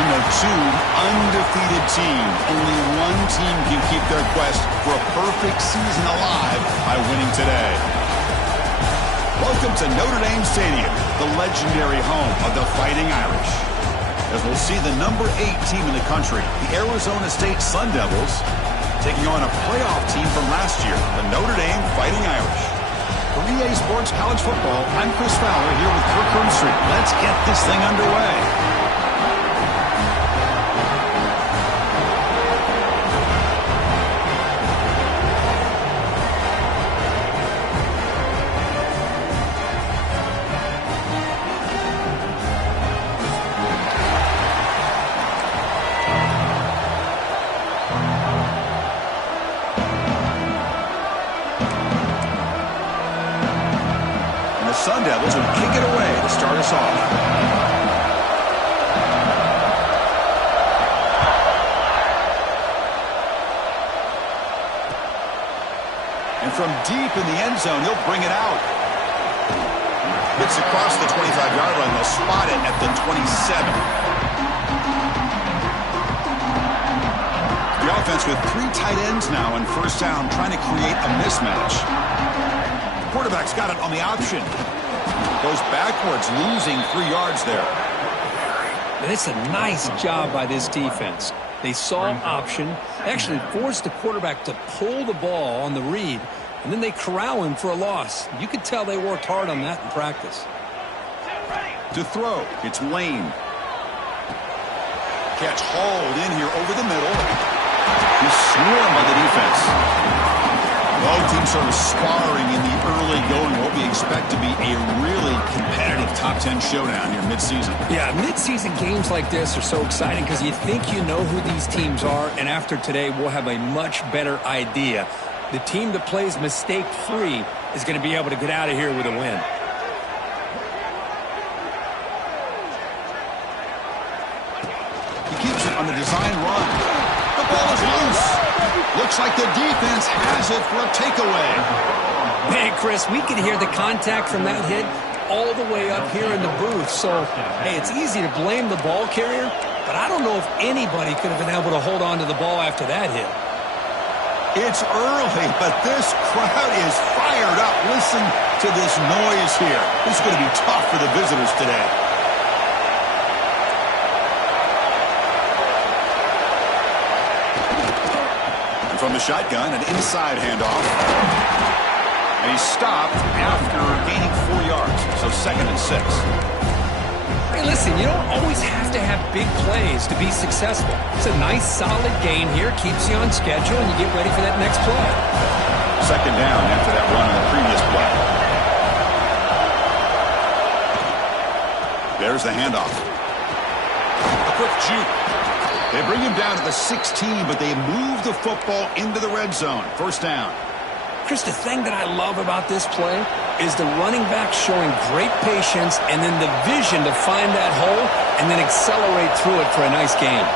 division of two undefeated teams. Only one team can keep their quest for a perfect season alive by winning today. Welcome to Notre Dame Stadium, the legendary home of the Fighting Irish. As we'll see the number 8 team in the country, the Arizona State Sun Devils, taking on a playoff team from last year, the Notre Dame Fighting Irish. For EA Sports College Football, I'm Chris Fowler here with Kirk Herbstreit. Let's get this thing underway. Sun Devils will kick it away to start us off. And from deep in the end zone, he'll bring it out. It's across the 25-yard line. They'll spot it at the 27. The offense with 3 tight ends now on first down, trying to create a mismatch. Quarterback's got it on the option. Goes backwards, losing 3 yards there. And it's a nice job by this defense. They saw an option, actually forced the quarterback to pull the ball on the read, and then they corral him for a loss. You could tell they worked hard on that in practice. To throw, it's Lane. Catch hauled in here over the middle. He's swarmed by the defense. Both teams sort of sparring in the early going, what we expect to be a really competitive top 10 showdown here mid-season. Yeah, mid-season games like this are so exciting because you think you know who these teams are, and after today we'll have a much better idea. The team that plays mistake-free is going to be able to get out of here with a win. He keeps it on the design run. The ball is loose. Looks like the defense has it for a takeaway. Man, Chris, we could hear the contact from that hit all the way up here in the booth. So, hey, it's easy to blame the ball carrier, but I don't know if anybody could have been able to hold on to the ball after that hit. It's early, but this crowd is fired up. Listen to this noise here. This is going to be tough for the visitors today. From the shotgun, an inside handoff. And he's stopped after gaining 4 yards. So 2nd and 6. Hey, listen, you don't always have to have big plays to be successful. It's a nice, solid gain here. Keeps you on schedule, and you get ready for that next play. 2nd down after that run on the previous play. There's the handoff. A quick juke. They bring him down to the 16, but they move the football into the red zone. First down. Chris, the thing that I love about this play is the running back showing great patience and then the vision to find that hole and then accelerate through it for a nice gain.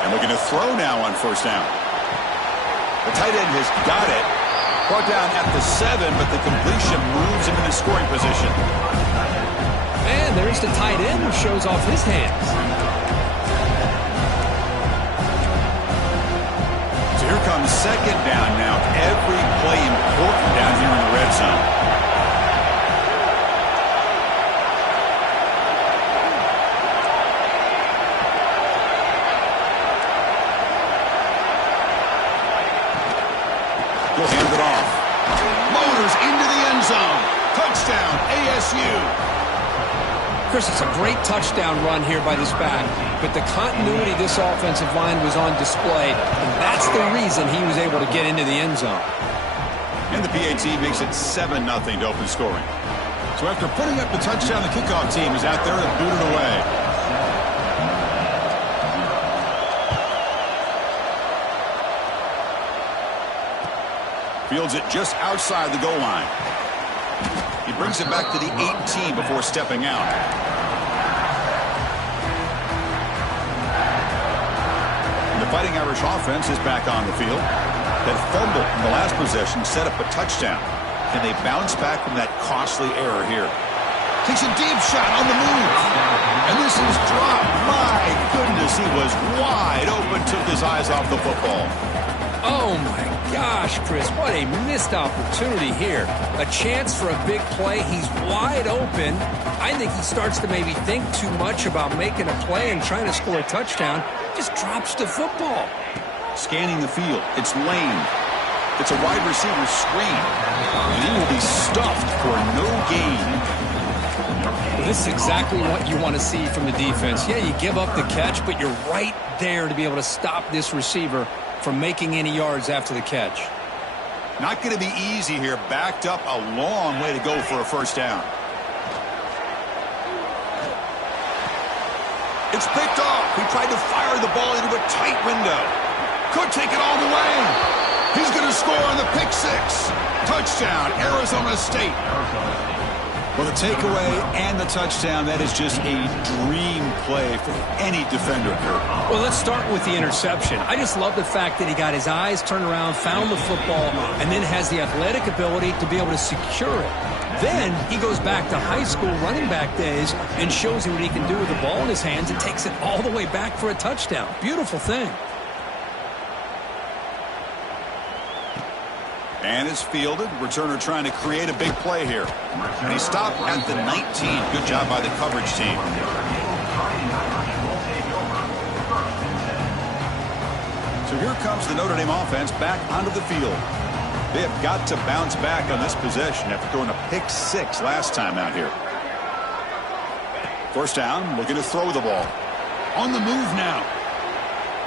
And looking to throw now on first down. The tight end has got it. Brought down at the 7, but the completion moves him into scoring position. And there's the tight end who shows off his hands. So here comes 2nd down now. Every play important down here in the red zone. He'll hand it off. Motors into the end zone. Touchdown, ASU. Chris, it's a great touchdown run here by this back, but the continuity of this offensive line was on display, and that's the reason he was able to get into the end zone. And the PAT makes it 7-0 to open scoring. So after putting up the touchdown, the kickoff team is out there to boot it away. Fields it just outside the goal line. He brings it back to the 18 before stepping out. And the Fighting Irish offense is back on the field. That fumble in the last possession set up a touchdown. Can they bounce back from that costly error here? Takes a deep shot on the move. And this is dropped. My goodness, he was wide open, took his eyes off the football. Oh, my gosh, Chris, what a missed opportunity here. A chance for a big play. He's wide open. I think he starts to maybe think too much about making a play and trying to score a touchdown. Just drops the football. Scanning the field. It's Lane. It's a wide receiver screen. And he will be stuffed for no gain. Well, this is exactly what you want to see from the defense. Yeah, you give up the catch, but you're right there to be able to stop this receiver from making any yards after the catch. Not going to be easy here. Backed up a long way to go for a first down. It's picked off. He tried to fire the ball into a tight window. Could take it all the way. He's going to score on the pick six. Touchdown, Arizona State. Well, the takeaway and the touchdown, that is just a dream play for any defender, Kurt. Well, let's start with the interception. I just love the fact that he got his eyes turned around, found the football, and then has the athletic ability to be able to secure it. Then he goes back to high school running back days and shows you what he can do with the ball in his hands and takes it all the way back for a touchdown. Beautiful thing. And it's fielded. Returner trying to create a big play here. And he stopped at the 19. Good job by the coverage team. So here comes the Notre Dame offense back onto the field. They have got to bounce back on this possession after throwing a pick six last time out here. First down, looking to throw the ball. On the move now.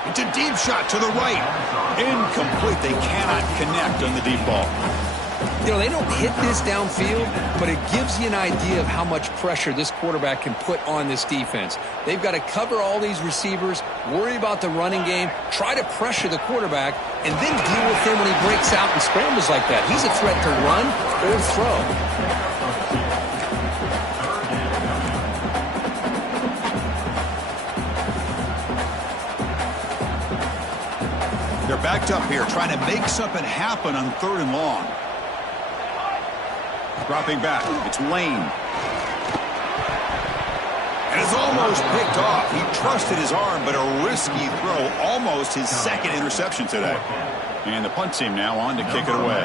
It's a deep shot to the right. Incomplete. They cannot connect on the deep ball. You know, they don't hit this downfield, but it gives you an idea of how much pressure this quarterback can put on this defense. They've got to cover all these receivers, worry about the running game, try to pressure the quarterback, and then deal with him when he breaks out and scrambles like that. He's a threat to run or throw. They're backed up here, trying to make something happen on 3rd and long. Dropping back, it's Lane. And it's almost picked off. He trusted his arm, but a risky throw, almost his second interception today. And the punt team now on to kick it away.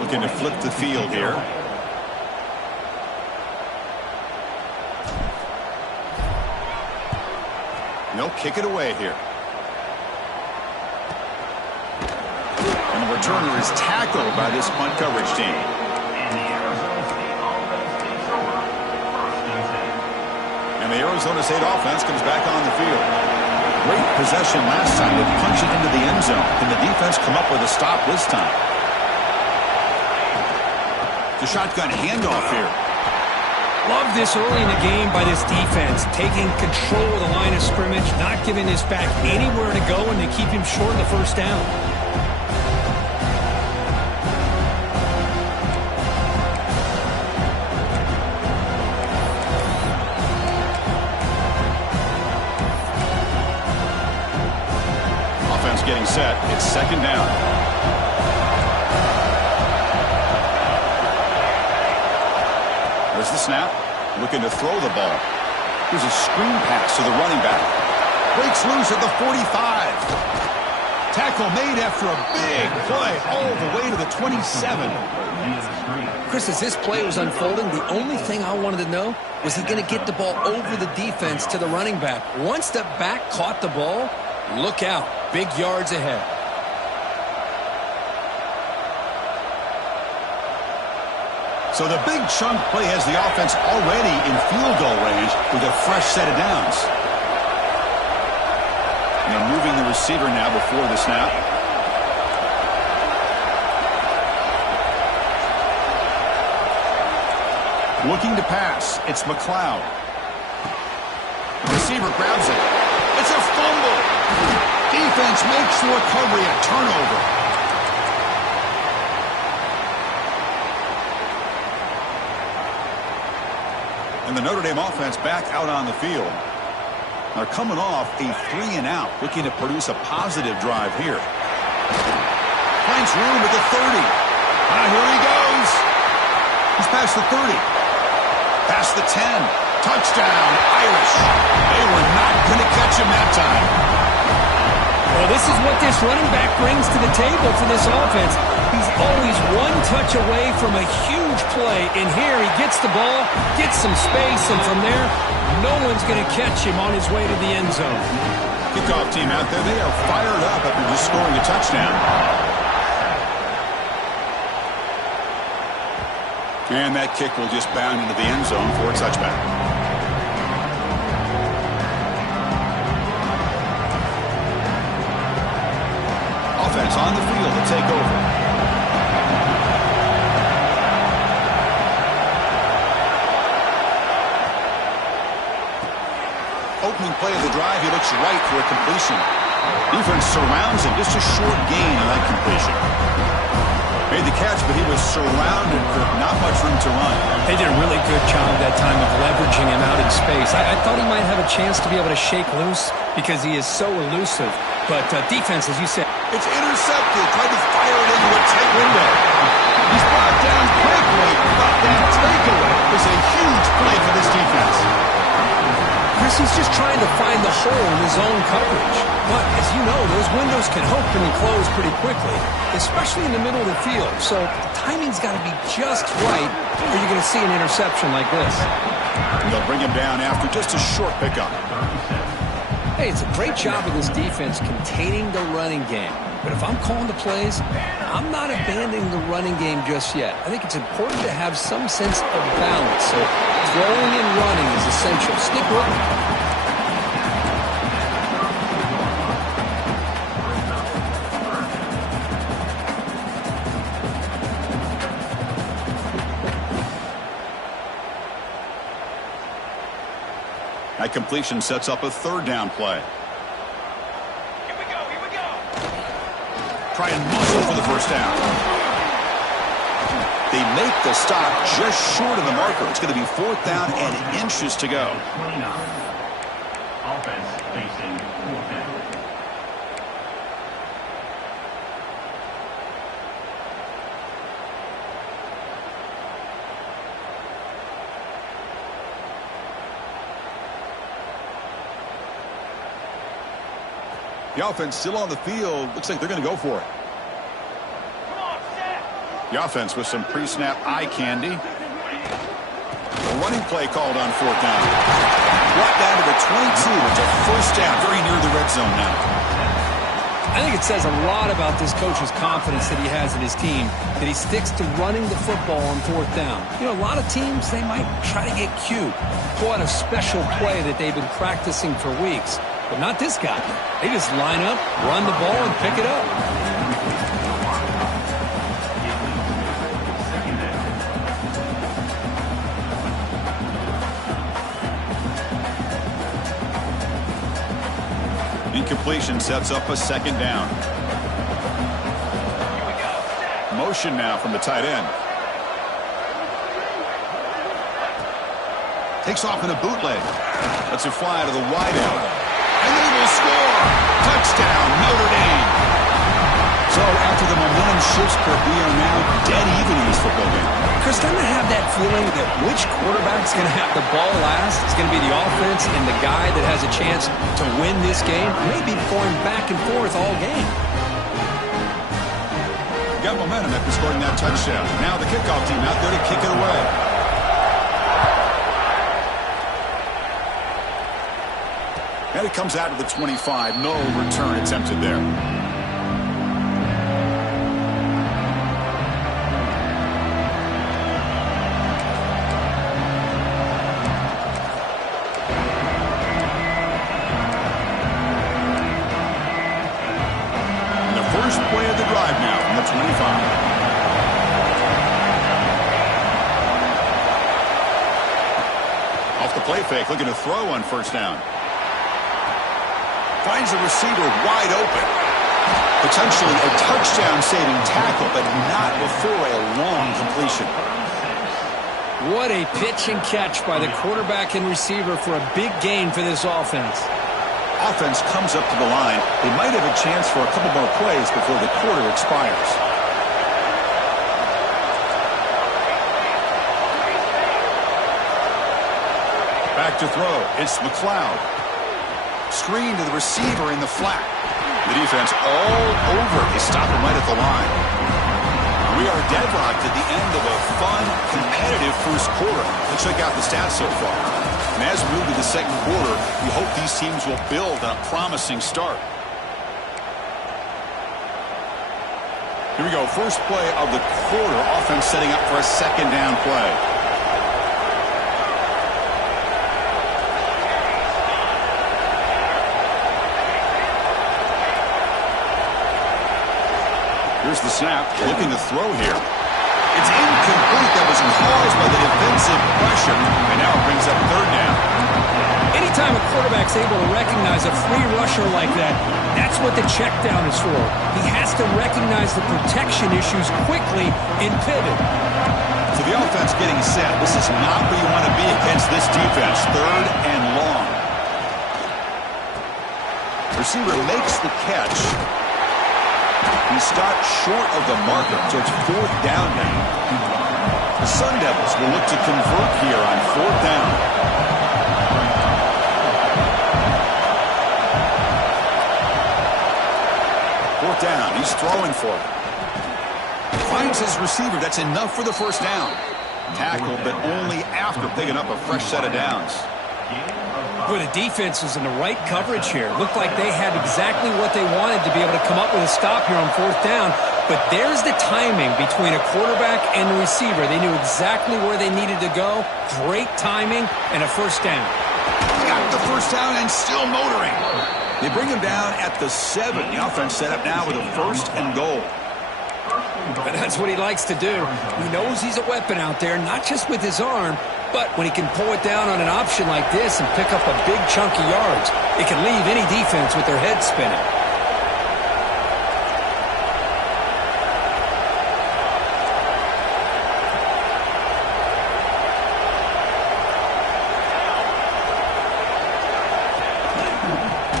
Looking to flip the field here. They'll kick it away here. And the returner is tackled by this punt coverage team. And the Arizona State offense comes back on the field. Great possession last time. They punch it into the end zone. Can the defense come up with a stop this time? The shotgun handoff here. Love this early in the game by this defense, taking control of the line of scrimmage, not giving this back anywhere to go, and to keep him short of the first down. Offense getting set. It's 2nd down. There's the snap. Looking to throw the ball. Here's a screen pass to the running back. Breaks loose at the 45. Tackle made after a big play all the way to the 27. Chris, as this play was unfolding, the only thing I wanted to know was he going to get the ball over the defense to the running back. Once the back caught the ball, look out. Big yards ahead. So the big chunk play has the offense already in field goal range with a fresh set of downs. And they're moving the receiver now before the snap. Looking to pass. It's McLeod. The receiver grabs it. It's a fumble. Defense makes the recovery a turnover. And the Notre Dame offense back out on the field. They're coming off a 3-and-out, looking to produce a positive drive here. Finds room at the 30. Here he goes. He's past the 30. Past the 10. Touchdown, Irish. They were not going to catch him that time. Well, this is what this running back brings to the table for this offense. He's always one touch away from a huge play. And here he gets the ball, gets some space, and from there, no one's going to catch him on his way to the end zone. Kickoff team out there, they are fired up after just scoring a touchdown. And that kick will just bound into the end zone for a touchback. Offense on the field to take over. Opening play of the drive, he looks right for a completion. Defense surrounds him, just a short gain on that completion. Made the catch, but he was surrounded for not much room to run. They did a really good job that time of leveraging him out in space. I thought he might have a chance to be able to shake loose because he is so elusive. But defense, as you said, it's intercepted. Tried to fire it into a tight window. He's brought down quickly, but that takeaway is a huge play for this defense. Chris, he's just trying to find the hole in his own coverage. But, as you know, those windows can open and close pretty quickly, especially in the middle of the field. So the timing's got to be just right, or you're going to see an interception like this. They'll bring him down after just a short pickup. Hey, it's a great job of this defense containing the running game. But if I'm calling the plays, I'm not abandoning the running game just yet. I think it's important to have some sense of balance. So throwing and running is essential. Stick with me. That completion sets up a third down play. Here we go. Try and muscle for the first down. They make the stop just short of the marker. It's going to be fourth down and inches to go. 29. Offense facing fourth down. The offense still on the field. Looks like they're going to go for it. The offense with some pre-snap eye candy. A running play called on fourth down. Brought down to the 22. It's a first down, very near the red zone now. I think it says a lot about this coach's confidence that he has in his team, that he sticks to running the football on fourth down. You know, a lot of teams, they might try to get cute, pull out a special play that they've been practicing for weeks. But not this guy. They just line up, run the ball, and pick it up. Incompletion sets up a second down. Motion now from the tight end. Takes off in a bootleg. Lets it fly to the wideout. And they will score. Touchdown, Notre Dame. So after the momentum shifts, Kirk, we are now dead even in this football game. Chris, doesn't I have that feeling that which quarterback's going to have the ball last? It's going to be the offense and the guy that has a chance to win this game. Maybe going back and forth all game. Got momentum after scoring that touchdown. Now the kickoff team out there to kick it away. And it comes out to the 25. No return attempted there. And the first play of the drive now from the 25. Off the play fake, looking to throw on first down. Finds the receiver wide open. Potentially a touchdown-saving tackle, but not before a long completion. What a pitch and catch by the quarterback and receiver for a big gain for this offense. Offense comes up to the line. They might have a chance for a couple more plays before the quarter expires. back to throw. It's McLeod. Screen to the receiver in the flat. The defense all over. They stop him right at the line. We are deadlocked at the end of a fun, competitive first quarter. Let's check out the stats so far. And as we move to the second quarter, we hope these teams will build on a promising start. Here we go. First play of the quarter. Offense setting up for a second down play. Here's the snap, looking to throw here. It's incomplete. That was caused by the defensive pressure, and now it brings up third down. Anytime a quarterback's able to recognize a free rusher like that, that's what the check down is for. He has to recognize the protection issues quickly and pivot. So the offense getting set. This is not where you want to be against this defense. Third and long. Receiver makes the catch. He stopped short of the marker, so it's fourth down now. The Sun Devils will look to convert here on fourth down. Fourth down, he's throwing for it. Finds his receiver, that's enough for the first down. Tackled, but only after picking up a fresh set of downs. Boy, the defense was in the right coverage here. Looked like they had exactly what they wanted to be able to come up with a stop here on fourth down. But there's the timing between a quarterback and the receiver. They knew exactly where they needed to go. Great timing and a first down. Got the first down and still motoring. They bring him down at the 7. The offense set up now with a first and goal. But that's what he likes to do. He knows he's a weapon out there, not just with his arm, but when he can pull it down on an option like this and pick up a big chunk of yards, it can leave any defense with their head spinning.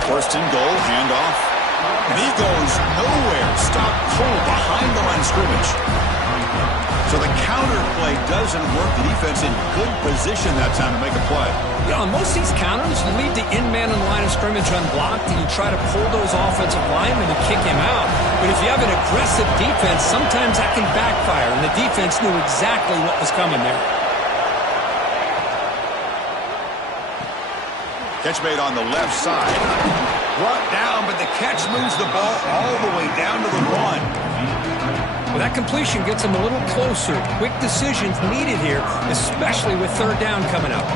First and goal, handoff. And he goes nowhere. Stop cold behind the line of scrimmage. So the counter play doesn't work. The defense in good position that time to make a play. You know, on most of these counters, you leave the in-man in the line of scrimmage unblocked and you try to pull those offensive linemen and kick him out. But if you have an aggressive defense, sometimes that can backfire, and the defense knew exactly what was coming there. Catch made on the left side. Brought down, but the catch moves the ball all the way down to the 1. Well, that completion gets them a little closer. Quick decisions needed here, especially with third down coming up.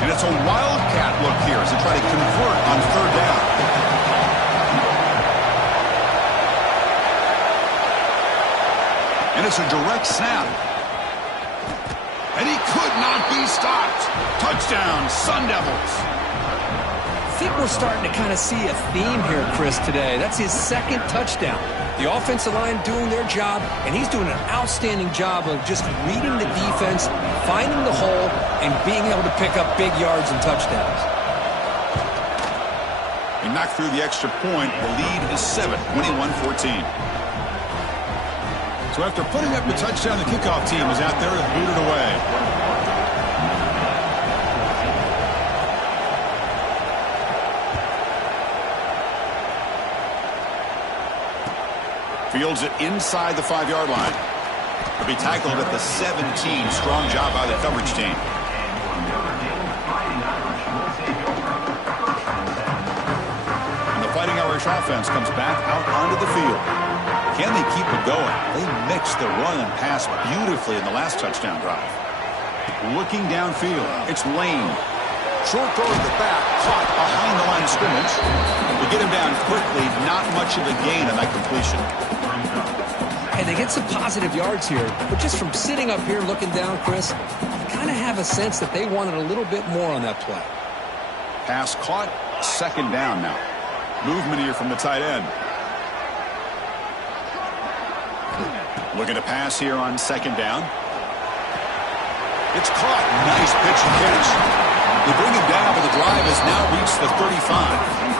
And it's a wildcat look here as they try to convert on third down. And it's a direct snap. And he could not be stopped. Touchdown, Sun Devils. I think we're starting to kind of see a theme here, Chris, today. That's his second touchdown. The offensive line doing their job, and he's doing an outstanding job of just reading the defense, finding the hole, and being able to pick up big yards and touchdowns. He knocked through the extra point. The lead is 7, 21-14. So after putting up the touchdown, the kickoff team is out there to boot it away. Fields it inside the 5-yard line. He'll be tackled at the 17. Strong job by the coverage team. And the Fighting Irish offense comes back out onto the field. Can they keep it going? They mixed the run and pass beautifully in the last touchdown drive. Looking downfield, it's Lane. Short throw to the back, caught behind the line of scrimmage. They get him down quickly, not much of a gain on that completion. Hey, they get some positive yards here, but just from sitting up here looking down, Chris, you kind of have a sense that they wanted a little bit more on that play. Pass caught, second down now. Movement here from the tight end. Looking to pass here on second down. It's caught. Nice pitch and catch. They bring him down, but the drive has now reached the 35.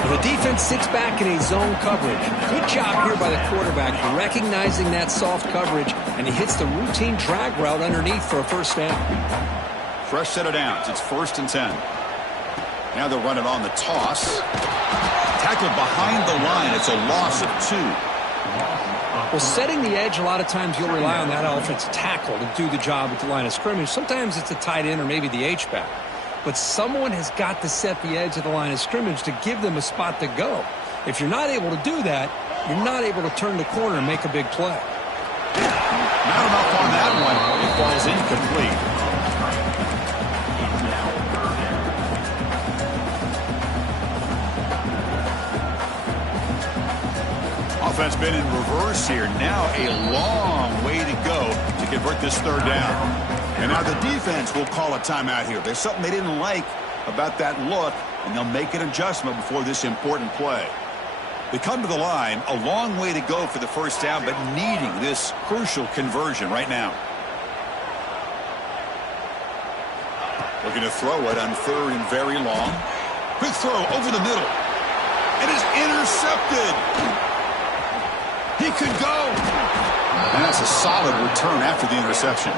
And the defense sits back in a zone coverage. Good job here by the quarterback recognizing that soft coverage, and he hits the routine drag route underneath for a first down. Fresh set of downs. It's 1st and 10. Now they'll run it on the toss. Tackled behind the line. It's a loss of 2. Well, setting the edge, a lot of times you'll rely on that offensive tackle to do the job at the line of scrimmage. Sometimes it's a tight end or maybe the H-back. But someone has got to set the edge of the line of scrimmage to give them a spot to go. If you're not able to do that, you're not able to turn the corner and make a big play. Not enough on that one. It falls incomplete. Offense been in reverse here. Now a long way to go to convert this 3rd down. And now the defense will call a timeout here. There's something they didn't like about that look, and they'll make an adjustment before this important play. They come to the line, a long way to go for the 1st down, but needing this crucial conversion right now. Looking to throw it on 3rd and very long. Quick throw over the middle. And is intercepted. He could go. And that's a solid return after the interception.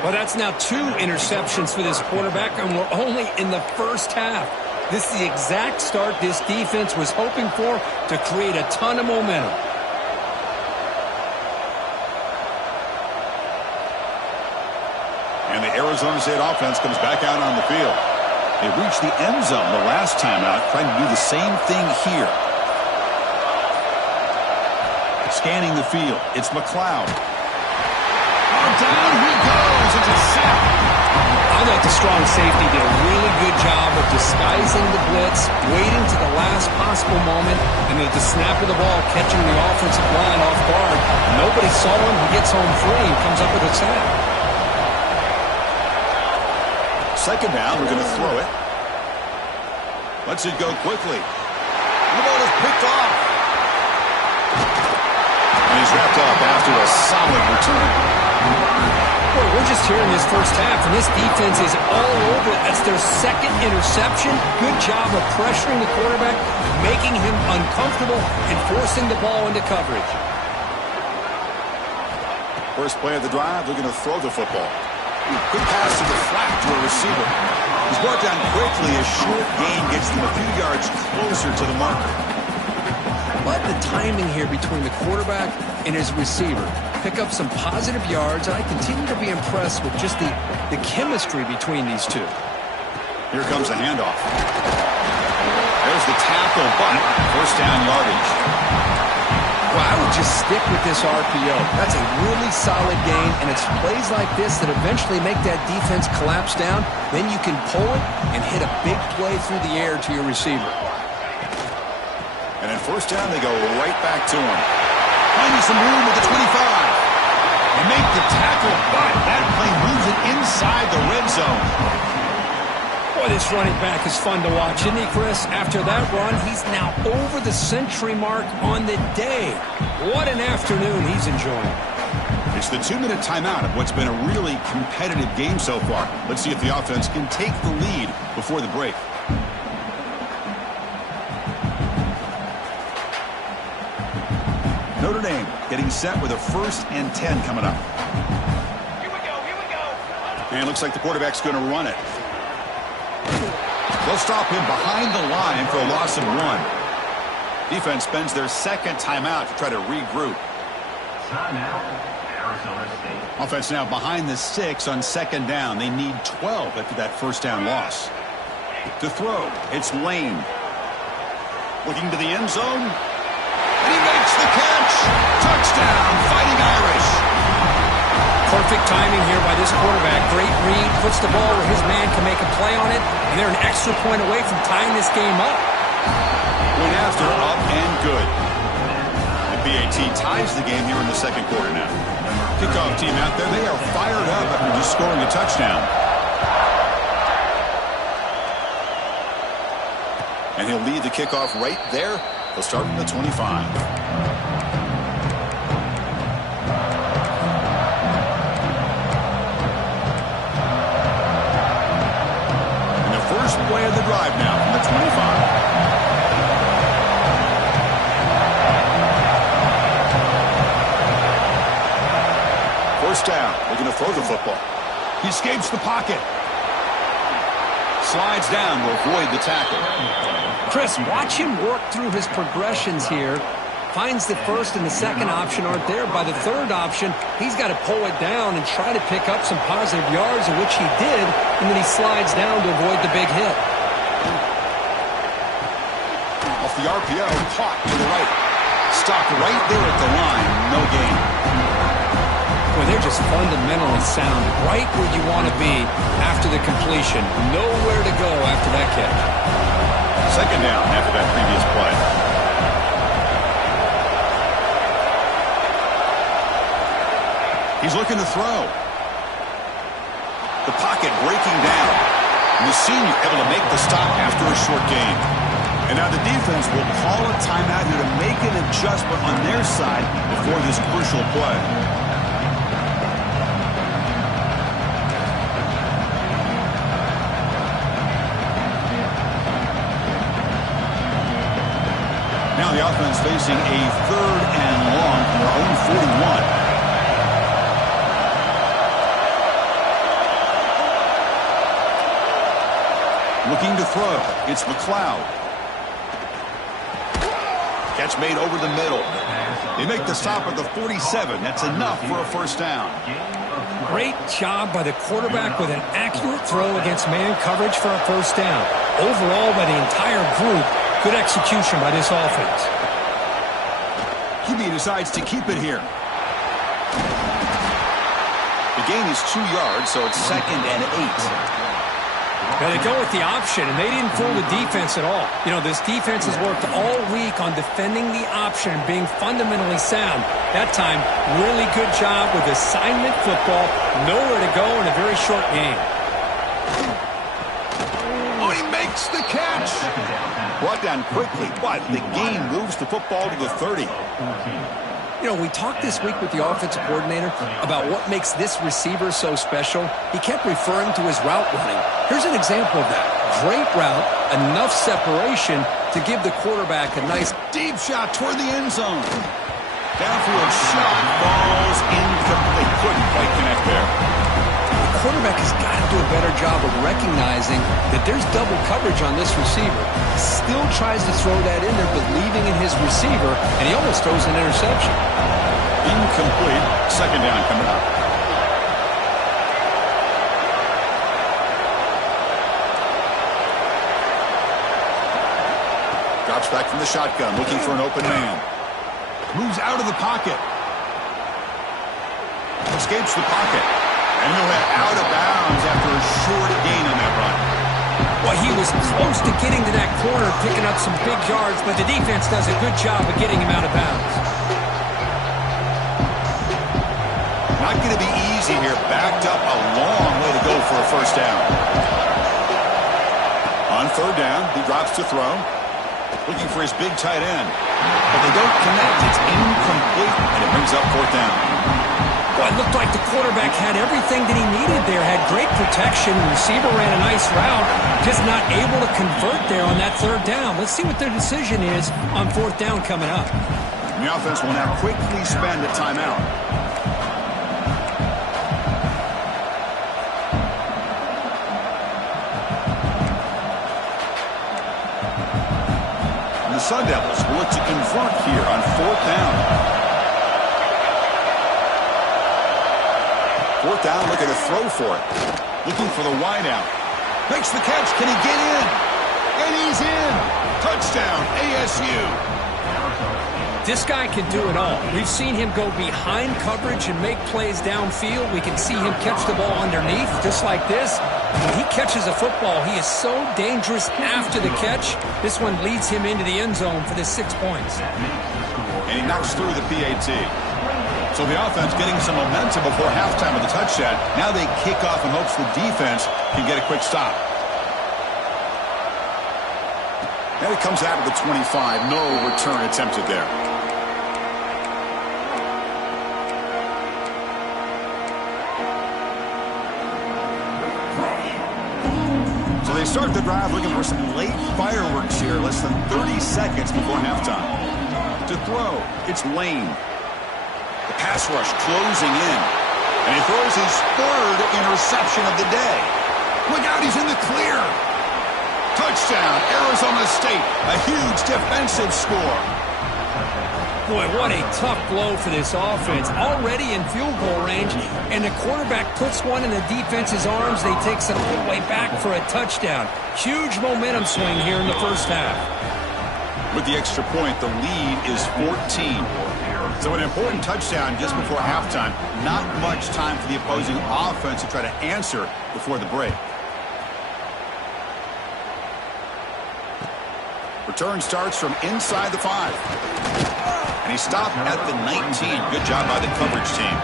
Well, that's now 2 interceptions for this quarterback, and we're only in the first half. This is the exact start this defense was hoping for to create a ton of momentum. And the Arizona State offense comes back out on the field. They reached the end zone the last time out, trying to do the same thing here. Scanning the field, it's McLeod. Oh, down he goes. It's a sack. I thought the strong safety did a really good job of disguising the blitz, waiting to the last possible moment, and at the snap of the ball, catching the offensive line off guard. Nobody saw him. He gets home free and comes up with a sack. 2nd down, we're going to throw it. Lets it go quickly. The ball is picked off. And he's wrapped up after a solid return. Boy, we're just here in this first half, and this defense is all over it. That's their 2nd interception. Good job of pressuring the quarterback, making him uncomfortable, and forcing the ball into coverage. First play of the drive, they're going to throw the football. Good pass to the flat to a receiver. He's brought down quickly. A short gain gets them a few yards closer to the marker. But the timing here between the quarterback and his receiver. Pick up some positive yards, and I continue to be impressed with just the chemistry between these two. Here comes the handoff. There's the tackle, but 1st down yardage. Well, I would just stick with this RPO. That's a really solid gain, and it's plays like this that eventually make that defense collapse down. Then you can pull it and hit a big play through the air to your receiver. And in 1st down, they go right back to him. Finding some room at the 25. They make the tackle, but that play moves it inside the red zone. Boy, this running back is fun to watch, isn't he, Chris? After that run, he's now over the century mark on the day. What an afternoon he's enjoying. It's the 2-minute timeout of what's been a really competitive game so far. Let's see if the offense can take the lead before the break. Notre Dame getting set with a 1st and 10 coming up. Here we go. And it looks like the quarterback's going to run it. They'll stop him behind the line for a loss of 1. Defense spends their 2nd timeout to try to regroup. Timeout, Arizona State. Offense now behind the 6 on 2nd down. They need 12 after that 1st down loss. To throw, it's Lane. Looking to the end zone. And he makes the catch. Touchdown, Fighting Irish. Perfect timing here by this quarterback. Great read, puts the ball where his man can make a play on it, and they're an extra point away from tying this game up. Went after, up and good. The PAT ties the game here in the 2nd quarter now. Kickoff team out there, they are fired up after just scoring a touchdown. And he'll lead the kickoff right there. They'll start from the 25. And the first play of the drive now from the 25. football. He escapes the pocket. Slides down to avoid the tackle. Chris, watch him work through his progressions here. Finds the first and the second option aren't there. By the third option, he's got to pull it down and try to pick up some positive yards, of which he did, and then he slides down to avoid the big hit. Off the RPO, caught to the right. Stopped right there at the line, no gain. Well, they're just fundamentally sound, right where you want to be after the completion. Nowhere to go after that catch. Second down after that previous play. He's looking to throw. The pocket breaking down. And the senior able to make the stop after a short gain. And now the defense will call a timeout here to make an adjustment on their side before this crucial play. Now the offense facing a 3rd and long from their own 41. Looking to throw. It's McLeod. Catch made over the middle. They make the stop at the 47. That's enough for a first down. Great job by the quarterback with an accurate throw against man coverage for a first down. Overall, by the entire group, good execution by this offense. QB decides to keep it here. The gain is 2 yards, so it's 2nd and 8. Now they go with the option, and they didn't fool the defense at all. You know, this defense has worked all week on defending the option and being fundamentally sound. That time, really good job with assignment football. Nowhere to go in a very short game. Oh, he makes the catch. Brought down quickly, but the gain moves the football to the 30. You know, we talked this week with the offensive coordinator about what makes this receiver so special. He kept referring to his route running. Here's an example of that. Great route, enough separation to give the quarterback a nice deep shot toward the end zone. Downfield shot falls incomplete. Couldn't quite connect there. The quarterback has got to do a better job of recognizing that there's double coverage on this receiver. Still tries to throw that in there, believing in his receiver, and he almost throws an interception. Incomplete. Second down coming up. Drops back from the shotgun, looking for an open man. Moves out of the pocket. Escapes the pocket. And he'll head out of bounds after a short gain on that run. Well, he was close to getting to that corner, picking up some big yards, but the defense does a good job of getting him out of bounds. Not going to be easy here. Backed up a long way to go for a first down. On third down, he drops to throw. Looking for his big tight end. But they don't connect. It's incomplete, and it brings up fourth down. Well, it looked like the quarterback had everything that he needed there. Had great protection. The receiver ran a nice route. Just not able to convert there on that third down. Let's see what their decision is on fourth down coming up. And the offense will now quickly spend a timeout. And the Sun Devils will look to convert here on fourth down. Fourth down, looking to throw for it. Looking for the wideout. Makes the catch. Can he get in? And he's in. Touchdown, ASU. This guy can do it all. We've seen him go behind coverage and make plays downfield. We can see him catch the ball underneath, just like this. When he catches a football, he is so dangerous after the catch. This one leads him into the end zone for the 6 points. And he knocks through the PAT. So the offense getting some momentum before halftime of the touchdown. Now they kick off in hopes the defense can get a quick stop. And it comes out of the 25. No return attempted there. So they start the drive looking for some late fireworks here. Less than 30 seconds before halftime. To throw, it's Lane. The pass rush closing in. And he throws his third interception of the day. Look out, he's in the clear. Touchdown, Arizona State. A huge defensive score. Boy, what a tough blow for this offense. Already in field goal range, and the quarterback puts one in the defense's arms. They takes it all the way back for a touchdown. Huge momentum swing here in the first half. With the extra point, the lead is 14. So an important touchdown just before halftime. Not much time for the opposing offense to try to answer before the break. Return starts from inside the 5. And he stopped at the 19. Good job by the coverage team.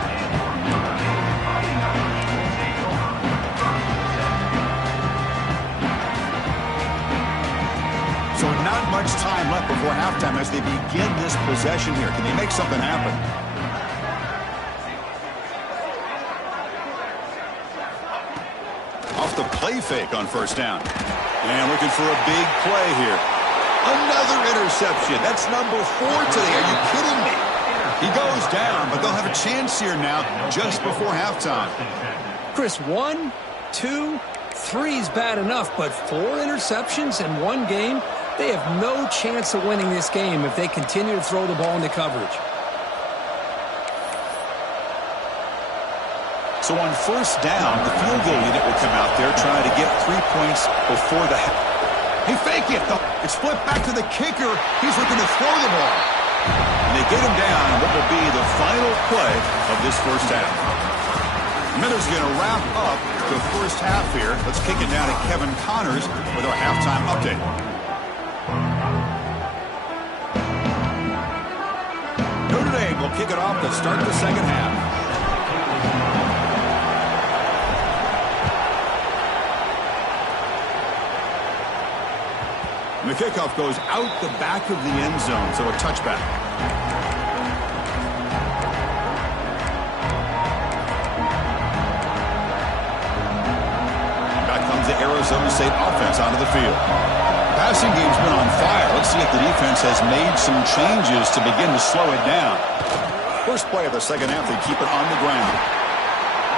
So not much time left before halftime as they begin this possession here. Can they make something happen? Off the play fake on first down. And looking for a big play here. Another interception. That's number 4 today. Are you kidding me? He goes down, but they'll have a chance here now just before halftime. Chris, 1, 2, 3 is bad enough, but 4 interceptions in one game? They have no chance of winning this game if they continue to throw the ball into coverage. So on first down, the field goal unit will come out there trying to get 3 points before the half. He faked it, though. It's flipped back to the kicker. He's looking to throw the ball. And they get him down on what will be the final play of this first half. Miller's going to wrap up the first half here. Let's kick it down to Kevin Connors with our halftime update. Notre Dame will kick it off to start the second half. And the kickoff goes out the back of the end zone, so a touchback. And back comes the Arizona State offense onto the field. Passing game's been on fire. Let's see if the defense has made some changes to begin to slow it down. First play of the second half, they keep it on the ground.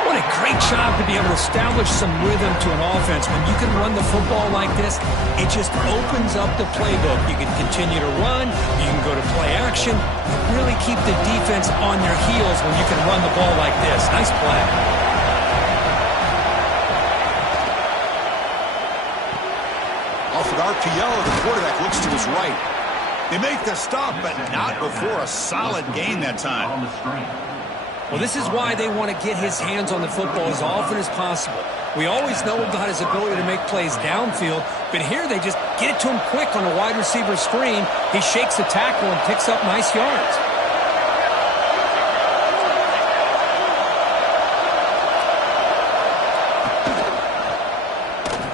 What a great job to be able to establish some rhythm to an offense. When you can run the football like this, it just opens up the playbook. You can continue to run. You can go to play action. Really keep the defense on their heels when you can run the ball like this. Nice play. Off an RPO, the quarterback looks to his right. They make the stop, but not before a solid gain that time. Well, this is why they want to get his hands on the football as often as possible. We always know about his ability to make plays downfield, but here they just get it to him quick on a wide receiver screen. He shakes the tackle and picks up nice yards.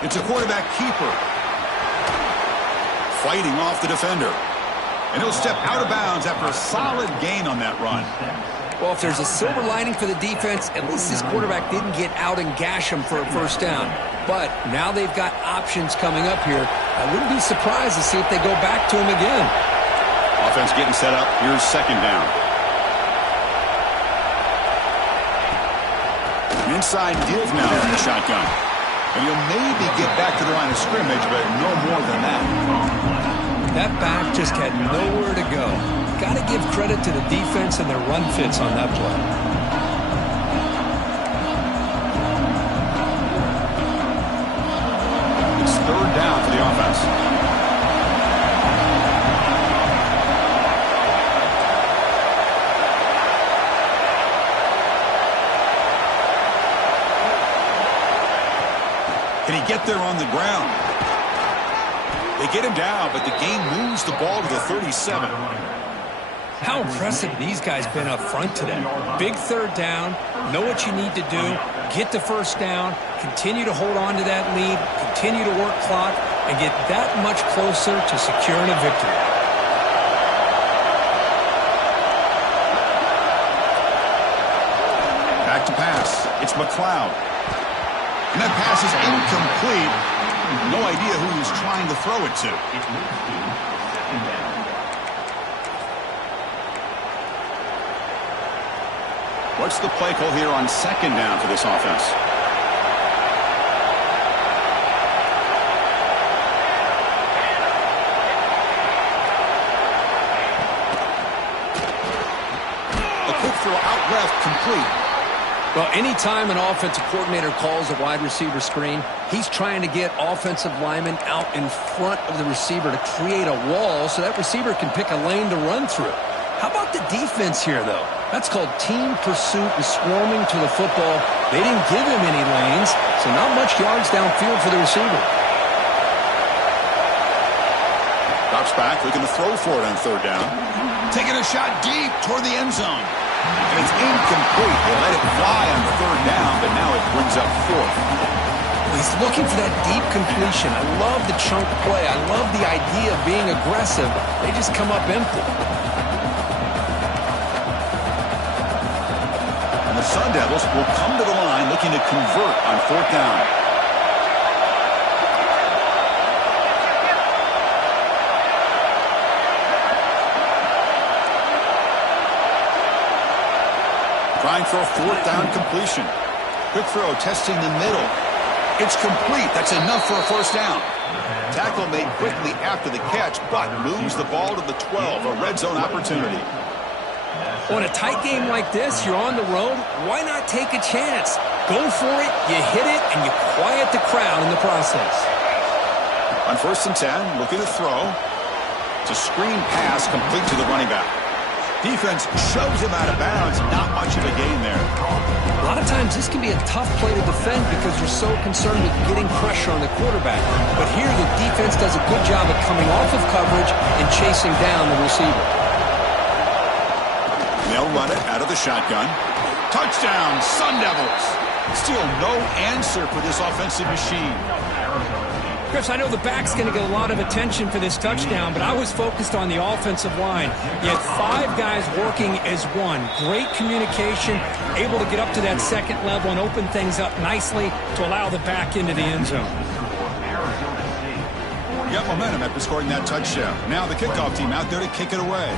It's a quarterback keeper. Fighting off the defender. And he'll step out of bounds after a solid gain on that run. Well, if there's a silver lining for the defense, at least this quarterback didn't get out and gash him for a first down. But now they've got options coming up here. I wouldn't be surprised to see if they go back to him again. Offense getting set up. Here's second down. An inside give now in the shotgun. And he'll maybe get back to the line of scrimmage, but no more than that. That back just had nowhere to go. Got to give credit to the defense and their run fits on that play. It's third down for the offense. Can he get there on the ground? They get him down, but the game moves the ball to the 37. How impressive these guys been up front today. Big third down, know what you need to do, get the first down, continue to hold on to that lead, continue to work clock, and get that much closer to securing a victory. Back to pass. It's McLeod. And that pass is incomplete. No idea who he's trying to throw it to. What's the play call here on second down for this offense? A quick throw out left, complete. Well, anytime an offensive coordinator calls a wide receiver screen, he's trying to get offensive linemen out in front of the receiver to create a wall so that receiver can pick a lane to run through. How about the defense here, though? That's called team pursuit and swarming to the football. They didn't give him any lanes, so not much yards downfield for the receiver. Drops back, looking to throw for it on third down. Taking a shot deep toward the end zone. And it's incomplete. They let it fly on third down, but now it brings up fourth. He's looking for that deep completion. I love the chunk play. I love the idea of being aggressive. They just come up empty. And the Sun Devils will come to the line looking to convert on fourth down. Trying for a fourth down completion. Quick throw, testing the middle. It's complete. That's enough for a first down. Tackle made quickly after the catch, but moves the ball to the 12, a red zone opportunity. On a tight game like this, you're on the road. Why not take a chance? Go for it, you hit it, and you quiet the crowd in the process. On first and 10, looking to throw. It's a screen pass complete to the running back. Defense shoves him out of bounds. Not much of a gain there. A lot of times this can be a tough play to defend because you're so concerned with getting pressure on the quarterback. But here the defense does a good job of coming off of coverage and chasing down the receiver. They'll run it out of the shotgun. Touchdown, Sun Devils. Still no answer for this offensive machine. Chris, I know the back's going to get a lot of attention for this touchdown, but I was focused on the offensive line. You had 5 guys working as one. Great communication, able to get up to that second level and open things up nicely to allow the back into the end zone. Got momentum after scoring that touchdown. Now the kickoff team out there to kick it away.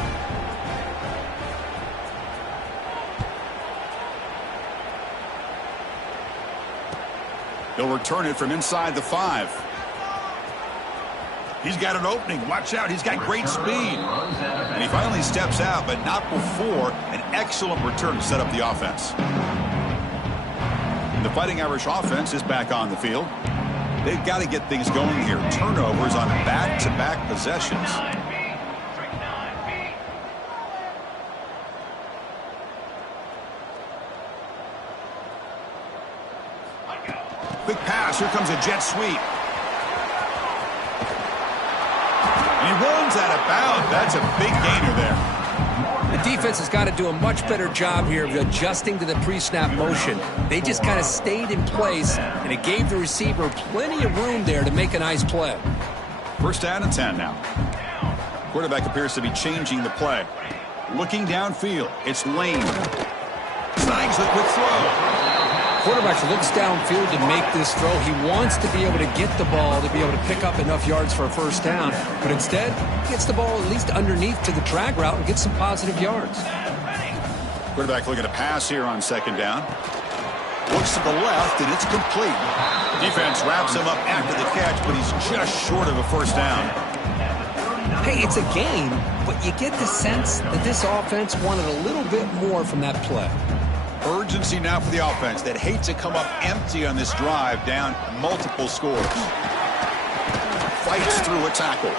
They'll return it from inside the 5. He's got an opening. Watch out. He's got great speed. And he finally steps out, but not before an excellent return to set up the offense. And the Fighting Irish offense is back on the field. They've got to get things going here. Turnovers on back-to-back possessions. Quick pass. Here comes a jet sweep. And he runs out of bounds. That's a big gainer there. The defense has got to do a much better job here of adjusting to the pre-snap motion. They just kind of stayed in place, and it gave the receiver plenty of room there to make a nice play. First down and 10 now. Quarterback appears to be changing the play. Looking downfield. It's Lane. Snags the quick throw. Quarterback looks downfield to make this throw. He wants to be able to get the ball to be able to pick up enough yards for a first down. But instead, he gets the ball at least underneath to the drag route and gets some positive yards. Quarterback looking to pass here on second down. Looks to the left, and it's complete. Defense wraps him up after the catch, but he's just short of a first down. Hey, it's a game, but you get the sense that this offense wanted a little bit more from that play. Urgency now for the offense that hates to come up empty on this drive, down multiple scores. Fights through a tackle.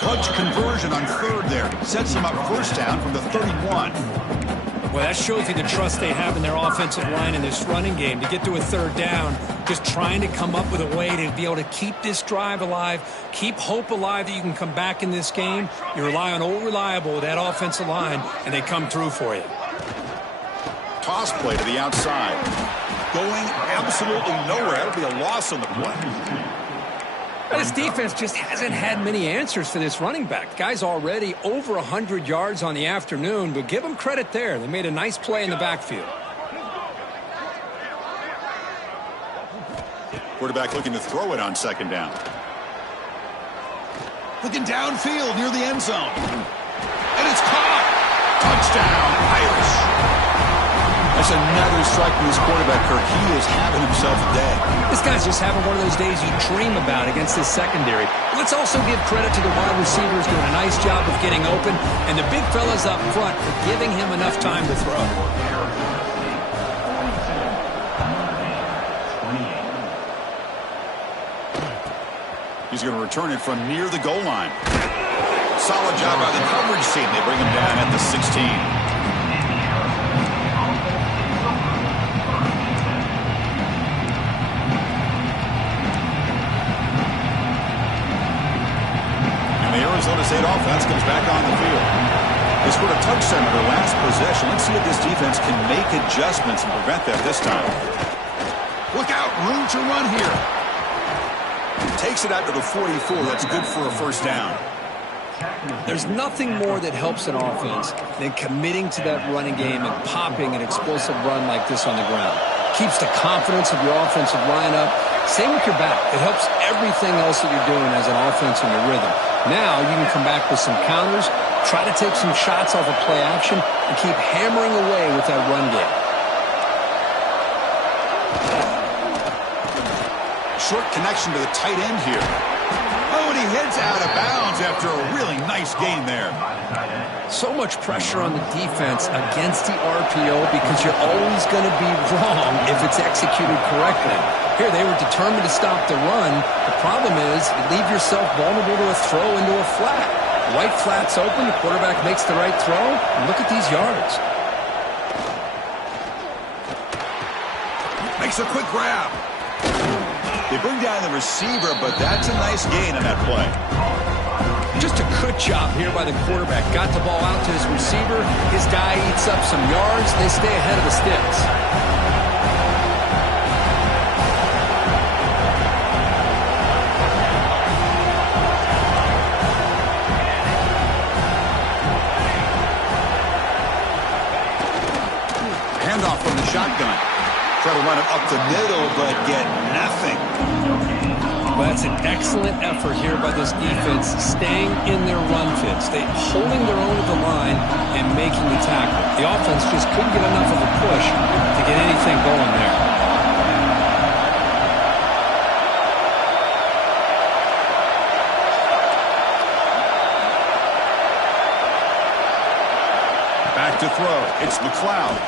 Clutch conversion on third there. Sets him up first down from the 31. Well, that shows you the trust they have in their offensive line in this running game to get to a third down, just trying to come up with a way to be able to keep this drive alive, keep hope alive that you can come back in this game. You rely on Old Reliable with that offensive line, and they come through for you. Toss play to the outside. Going absolutely nowhere. That'll be a loss on the play. This defense just hasn't had many answers for this running back. The guy's already over 100 yards on the afternoon, but give him credit there. They made a nice play in the backfield. Quarterback looking to throw it on second down. Looking downfield near the end zone. And it's caught. Touchdown, Irish. A There's another strike from this quarterback, Kirk. He is having himself a day. This guy's just having one of those days you dream about against this secondary. Let's also give credit to the wide receivers doing a nice job of getting open, and the big fellas up front for giving him enough time to throw. He's going to return it from near the goal line. Solid job by the coverage team. They bring him down at the 16. Arizona State offense comes back on the field. They scored a touchdown in their last possession. Let's see if this defense can make adjustments and prevent that this time. Look out, room to run here. Takes it out to the 44. That's good for a first down. There's nothing more that helps an offense than committing to that running game and popping an explosive run like this on the ground. Keeps the confidence of your offensive lineup. Same with your back. It helps everything else that you're doing as an offense in your rhythm. Now you can come back with some counters, try to take some shots off of play action, and keep hammering away with that run game. Short connection to the tight end here. Oh, and he heads out of bounds after a really nice gain there. So much pressure on the defense against the RPO because you're always going to be wrong if it's executed correctly. Here, they were determined to stop the run. The problem is you leave yourself vulnerable to a throw into a flat. The right flat's open, the quarterback makes the right throw, and look at these yards. Makes a quick grab. They bring down the receiver, but that's a nice gain on that play. Just a good job here by the quarterback. Got the ball out to his receiver. His guy eats up some yards. They stay ahead of the sticks. Handoff from the shotgun. Try to run it up the middle, but get nothing. Well, that's an excellent effort here by this defense, staying in their run fits. They holding their own at the line and making the tackle. The offense just couldn't get enough of a push to get anything going there. Back to throw. It's McLeod.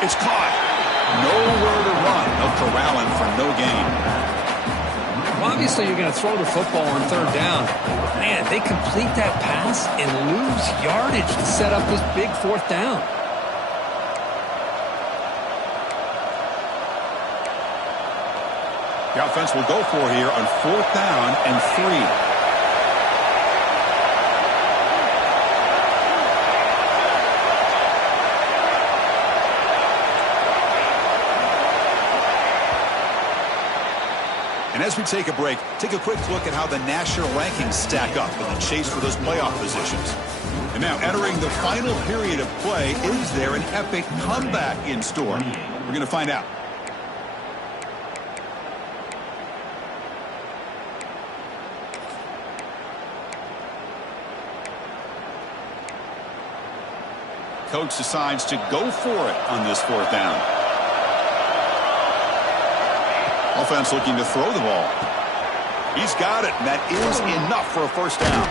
It's caught. Nowhere to run. No corralling for no gain. Well, obviously, you're going to throw the football on third down. Man, they complete that pass and lose yardage to set up this big fourth down. The offense will go for here on fourth down and 3. And as we take a break, take a quick look at how the national rankings stack up in the chase for those playoff positions. And now entering the final period of play, is there an epic comeback in store? We're going to find out. Coach decides to go for it on this fourth down. Offense looking to throw the ball. He's got it, and that is enough for a first down.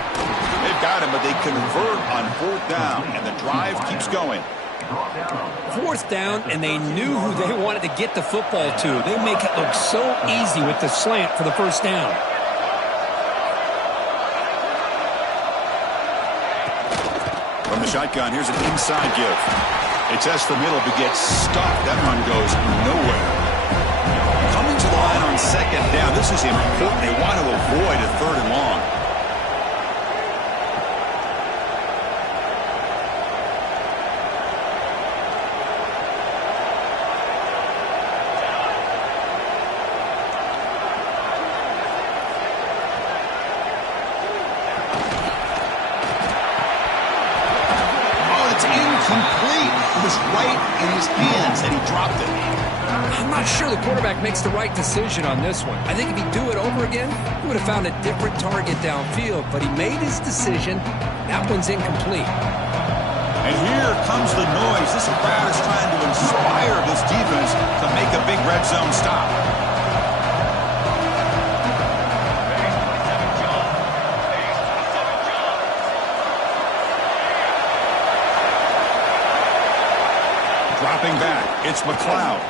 They've got him, but they convert on fourth down, and the drive keeps going. Fourth down, and they knew who they wanted to get the football to. They make it look so easy with the slant for the first down. From the shotgun, here's an inside give. They test the middle, but gets stuck. That run goes nowhere. Coming to the line on second down. This is important. They want to avoid a third and long. Oh, it's incomplete. It was right in his hands, and he dropped it. I'm not sure the quarterback makes the right decision on this one. I think if he'd do it over again, he would have found a different target downfield, but he made his decision. That one's incomplete. And here comes the noise. This crowd is trying to inspire this defense to make a big red zone stop. Dropping back, it's McLeod.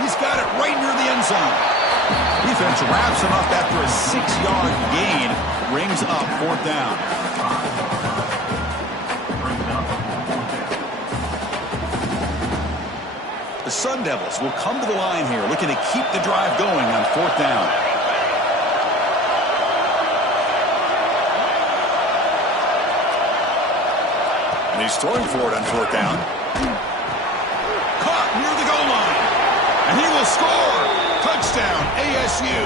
He's got it right near the end zone. Defense wraps him up after a 6-yard gain. Brings up 4th down. The Sun Devils will come to the line here, looking to keep the drive going on 4th down. And he's throwing for it on 4th down. Caught near the goal line. And he will score. Touchdown, ASU.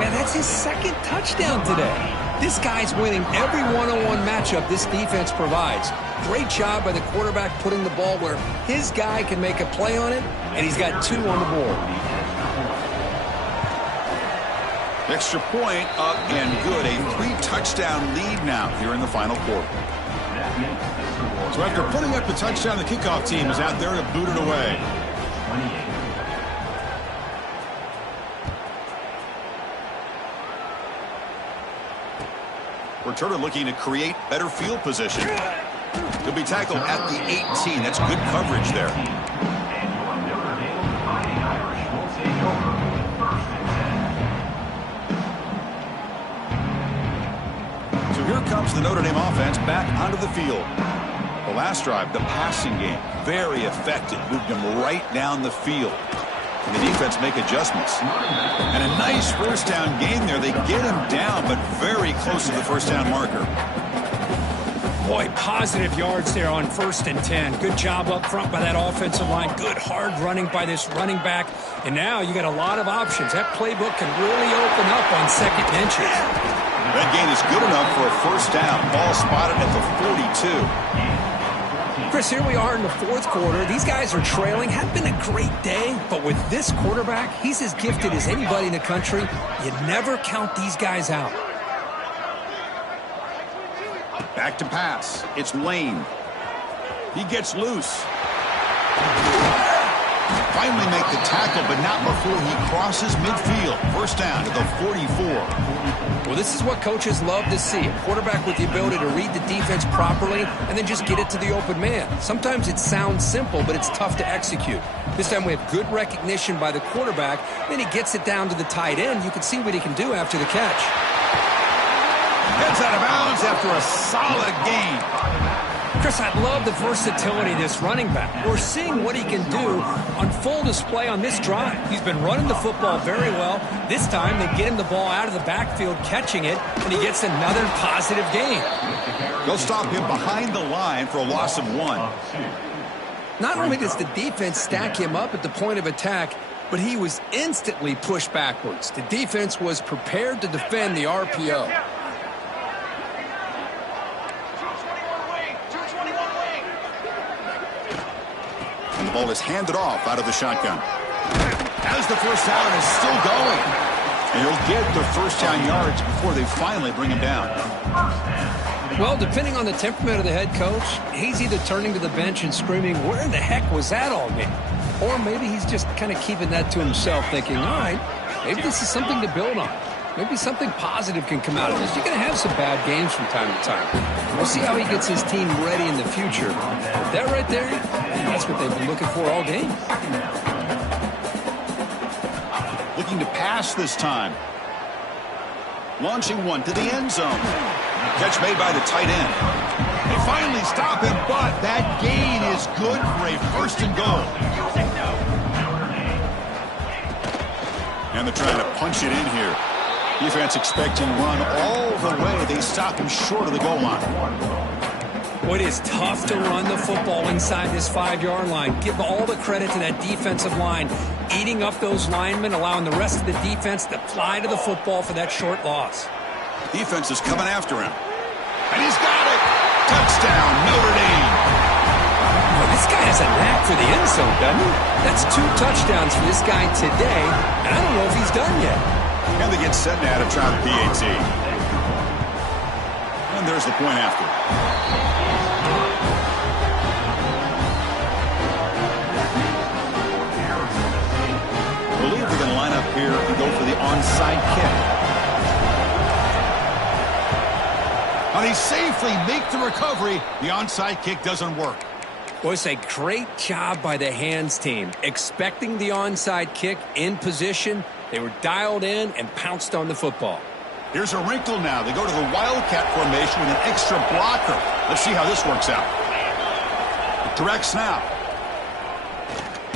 Man, that's his 2nd touchdown today. This guy's winning every one-on-one matchup this defense provides. Great job by the quarterback putting the ball where his guy can make a play on it, and he's got 2 on the board. Extra point up and good. A 3-touchdown lead now here in the final quarter. So after putting up the touchdown, the kickoff team is out there to boot it away. Returner looking to create better field position. He'll be tackled at the 18. That's good coverage there. So here comes the Notre Dame offense back onto the field. The last drive, the passing game, very effective. Moved him right down the field. And the defense make adjustments. And a nice 1st down gain there. They get him down, but very close to the 1st down marker. Boy, positive yards there on 1st and 10. Good job up front by that offensive line. Good hard running by this running back. And now you got a lot of options. That playbook can really open up on 2nd and inches. That gain is good enough for a 1st down. Ball spotted at the 42. Chris, here we are in the 4th quarter. These guys are trailing. Hadn't been a great day, but with this quarterback, he's as gifted as anybody in the country. You never count these guys out. Back to pass. It's Lane. He gets loose. Finally make the tackle, but not before he crosses midfield. 1st down to the 44. Well, this is what coaches love to see. A quarterback with the ability to read the defense properly and then just get it to the open man. Sometimes it sounds simple, but it's tough to execute. This time we have good recognition by the quarterback. Then he gets it down to the tight end. You can see what he can do after the catch. Heads out of bounds after a solid gain. Chris, I love the versatility of this running back. We're seeing what he can do on full display on this drive. He's been running the football very well. This time, they get him the ball out of the backfield, catching it, and he gets another positive gain. They'll stop him behind the line for a loss of 1. Not only does the defense stack him up at the point of attack, but he was instantly pushed backwards. The defense was prepared to defend the RPO. And the ball is handed off out of the shotgun. As the 1st down is still going. And he'll get the 1st down yards before they finally bring him down. Well, depending on the temperament of the head coach, he's either turning to the bench and screaming, "Where in the heck was that all mean?" Or maybe he's just kind of keeping that to himself, thinking, all right, maybe this is something to build on. Maybe something positive can come out of this. You're going to have some bad games from time to time. We'll see how he gets his team ready in the future. But that right there, that's what they've been looking for all game. Looking to pass this time. Launching one to the end zone. Catch made by the tight end. They finally stop him, but that gain is good for a 1st and goal. And they're trying to punch it in here. Defense expecting run all the way. They stop him short of the goal line. Well, it is tough to run the football inside this 5-yard line. Give all the credit to that defensive line, eating up those linemen, allowing the rest of the defense to fly to the football for that short loss. Defense is coming after him. And he's got it. Touchdown, Notre Dame. Well, this guy has a knack for the end zone, doesn't he? That's 2 touchdowns for this guy today, and I don't know if he's done yet. And they get set now to try the PAT. And there's the point after. they safely make the recovery. The onside kick doesn't work. Well, it's a great job by the hands team. Expecting the onside kick in position, they were dialed in and pounced on the football. Here's a wrinkle now. They go to the Wildcat formation with an extra blocker. Let's see how this works out. Direct snap.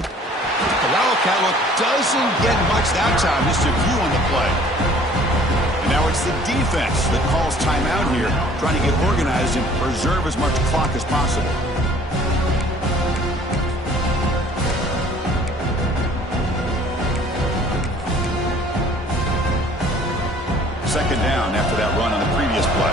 The Wildcat look doesn't get much that time. Just a few on the play. And now it's the defense that calls timeout here, trying to get organized and preserve as much clock as possible. Second down after that run on the previous play.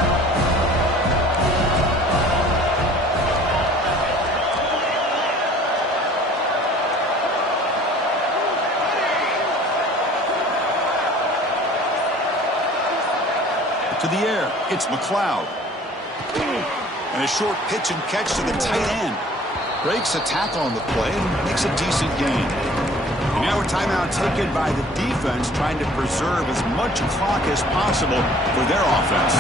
To the air, it's McLeod. And a short pitch and catch to the tight end. Breaks a tackle on the play and makes a decent gain. And now a timeout taken by the defense, trying to preserve as much clock as possible for their offense.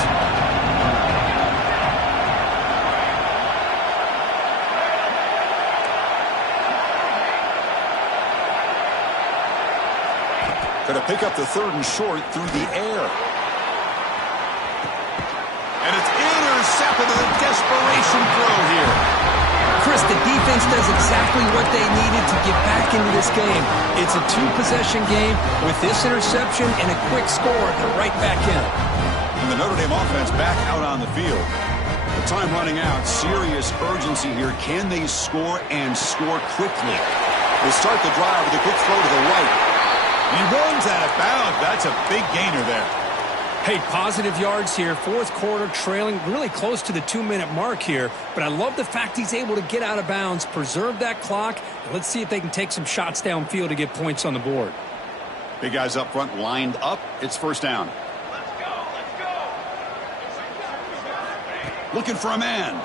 Going to pick up the third and short through the air. And it's intercepted with a desperation throw here. Chris, the defense does exactly what they needed to get back into this game. It's a two-possession game. With this interception and a quick score, they're right back in. And the Notre Dame offense back out on the field. The time running out. Serious urgency here. Can they score and score quickly? They start the drive with a quick throw to the right. He runs out of bounds. That's a big gainer there. Hey, positive yards here. Fourth quarter trailing really close to the 2-minute mark here. But I love the fact he's able to get out of bounds, preserve that clock. And let's see if they can take some shots downfield to get points on the board. Big guys up front lined up. It's first down. Let's go. Let's go. Looking for a man.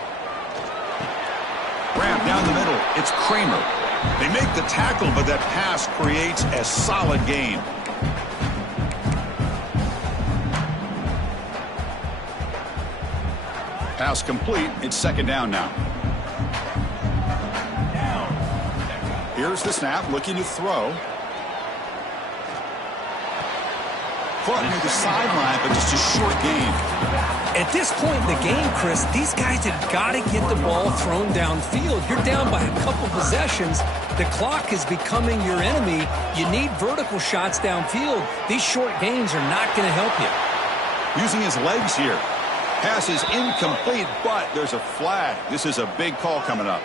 Graham down the middle. It's Kramer. They make the tackle, but that pass creates a solid gain. Pass complete. It's second down now. Here's the snap, looking to throw. Caught near the sideline, but just a short gain. At this point in the game, Chris, these guys have got to get the ball thrown downfield. You're down by a couple possessions. The clock is becoming your enemy. You need vertical shots downfield. These short gains are not going to help you. Using his legs here. Pass is incomplete, but there's a flag. This is a big call coming up.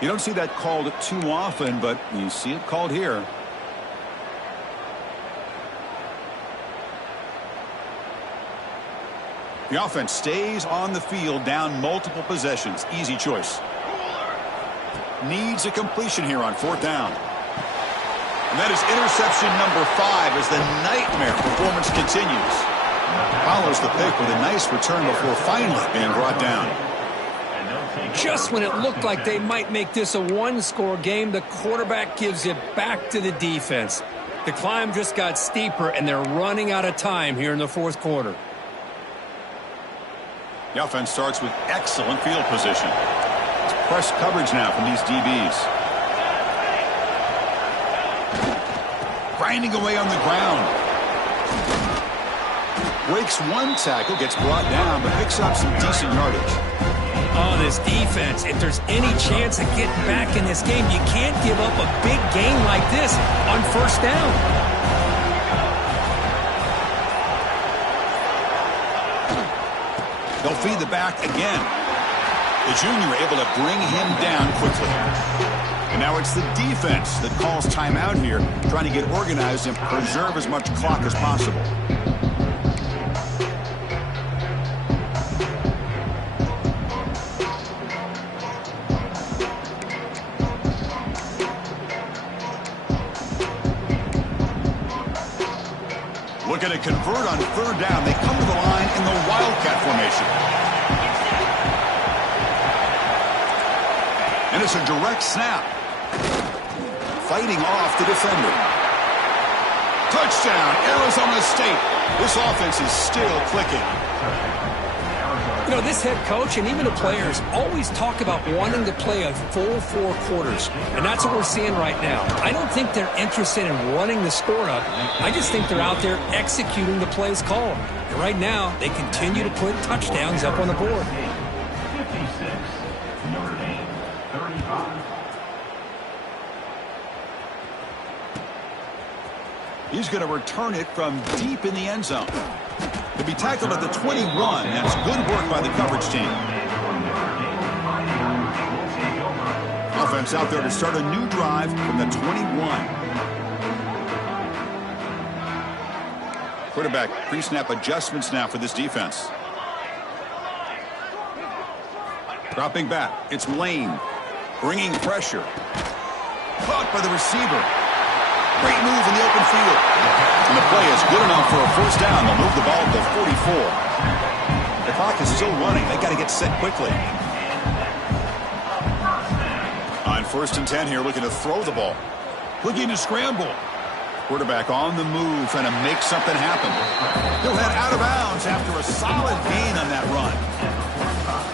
You don't see that called too often, but you see it called here. The offense stays on the field, down multiple possessions. Easy choice. Needs a completion here on fourth down. And that is interception number 5 as the nightmare performance continues. Follows the pick with a nice return before finally being brought down. Just when it looked like they might make this a one-score game, the quarterback gives it back to the defense. The climb just got steeper, and they're running out of time here in the fourth quarter. The offense starts with excellent field position. It's press coverage now from these DBs. Grinding away on the ground. Breaks one tackle, gets brought down, but picks up some decent yardage. Oh, this defense, if there's any chance of getting back in this game, you can't give up a big game like this on first down. They'll feed the back again. The junior able to bring him down quickly. And now it's the defense that calls timeout here, trying to get organized and preserve as much clock as possible. Looking to convert on third down. They come to the line in the Wildcat formation. And it's a direct snap. Fighting off the defender. Touchdown, Arizona State. This offense is still clicking. You know, this head coach and even the players always talk about wanting to play a full 4 quarters, and that's what we're seeing right now. I don't think they're interested in running the score up. I just think they're out there executing the plays called. And right now, they continue to put touchdowns up on the board. 56, Notre Dame, 35. He's going to return it from deep in the end zone. To be tackled at the 21, that's good work by the coverage team. Offense out there to start a new drive from the 21. Quarterback pre-snap adjustments now for this defense. Dropping back, it's Lane. Bringing pressure. Caught by the receiver. Great move in the open field. And the play is good enough for a first down. They'll move the ball to the 44. The clock is still running. They got to get set quickly. On 1st and 10 here, looking to throw the ball. Looking to scramble. Quarterback on the move, trying to make something happen. He'll head out of bounds after a solid gain on that run.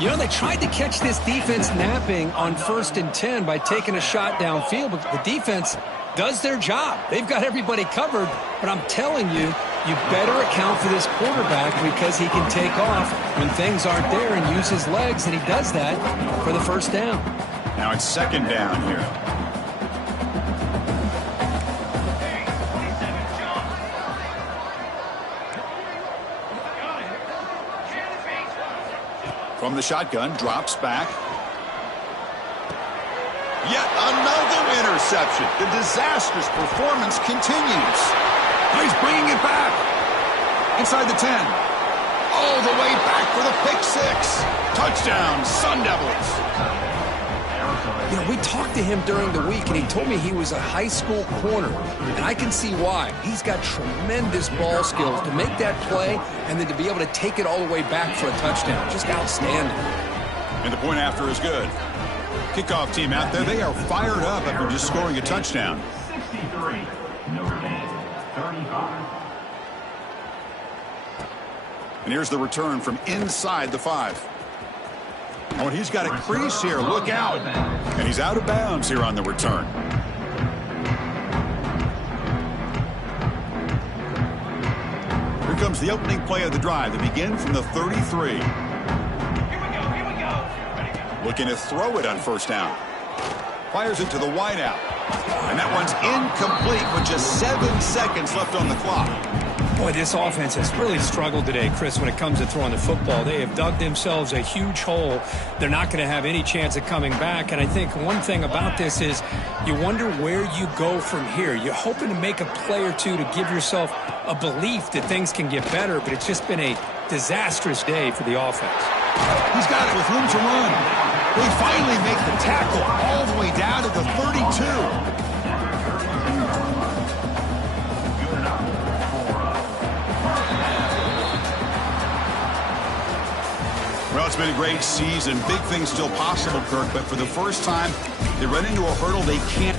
You know, they tried to catch this defense napping on 1st and 10 by taking a shot downfield, but the defense does their job. They've got everybody covered, but I'm telling you, you better account for this quarterback because he can take off when things aren't there and use his legs, and he does that for the first down. Now it's 2nd down here. From the shotgun, drops back. Yet another interception. The disastrous performance continues. He's bringing it back. Inside the 10. All the way back for the pick 6. Touchdown, Sun Devils. You know, we talked to him during the week, and he told me he was a high school corner, and I can see why. He's got tremendous ball skills to make that play and then to be able to take it all the way back for a touchdown. Just outstanding. And the point after is good. Kickoff team out there, they are fired up after just scoring a touchdown. 63, Notre Dame, 35. And here's the return from inside the 5. Oh, and he's got a crease here. Look out. And he's out of bounds here on the return. Here comes the opening play of the drive to begin from the 33. Here we go. Looking to throw it on 1st down. Fires it to the wideout. And that one's incomplete with just 7 seconds left on the clock. Boy, this offense has really struggled today, Chris, when it comes to throwing the football. They have dug themselves a huge hole. They're not going to have any chance of coming back. And I think one thing about this is you wonder where you go from here. You're hoping to make a play or two to give yourself a belief that things can get better, but it's just been a disastrous day for the offense. He's got it with room to run. They finally make the tackle all the way down to the 32. Well, it's been a great season. Big things still possible, Kirk, but for the first time, they run into a hurdle they can't